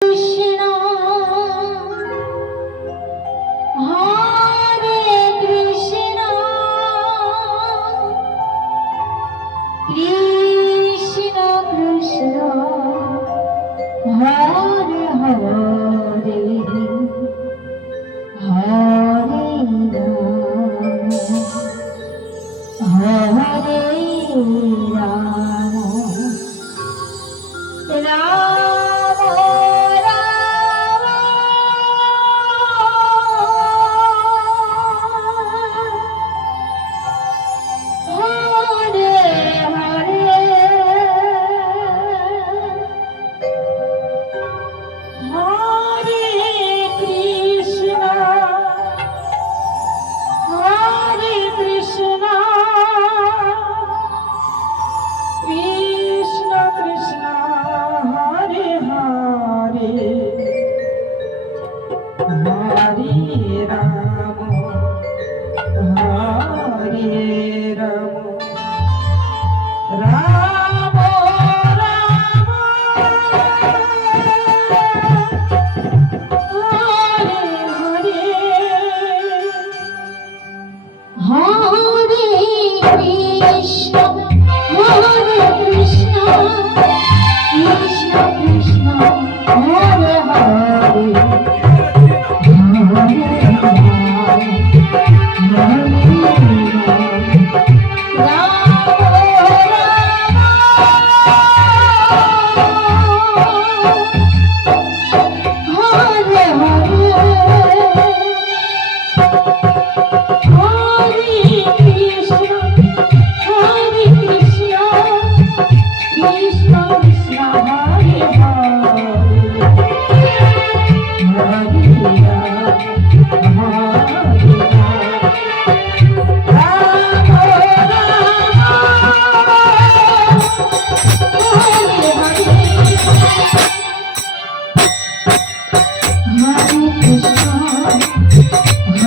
Krishna Hare Ram Hare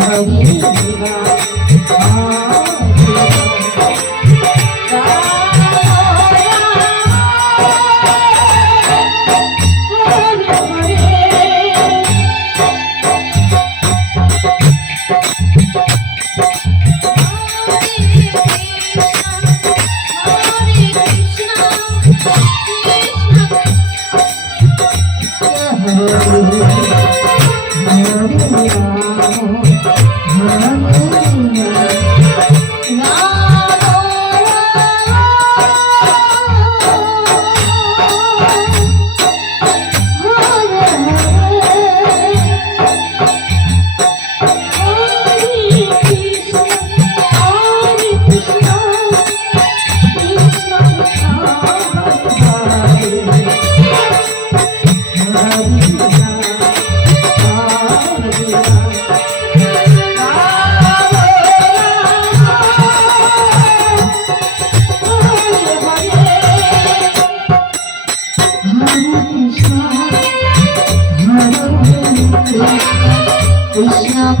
Hare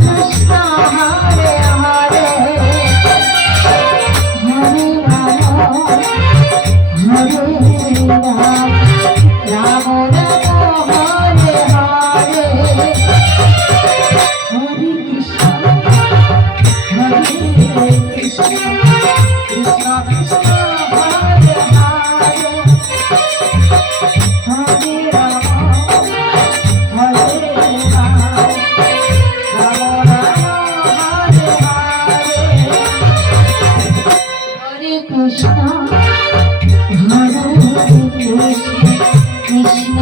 Krishna Hare Hare. Krishna Krishna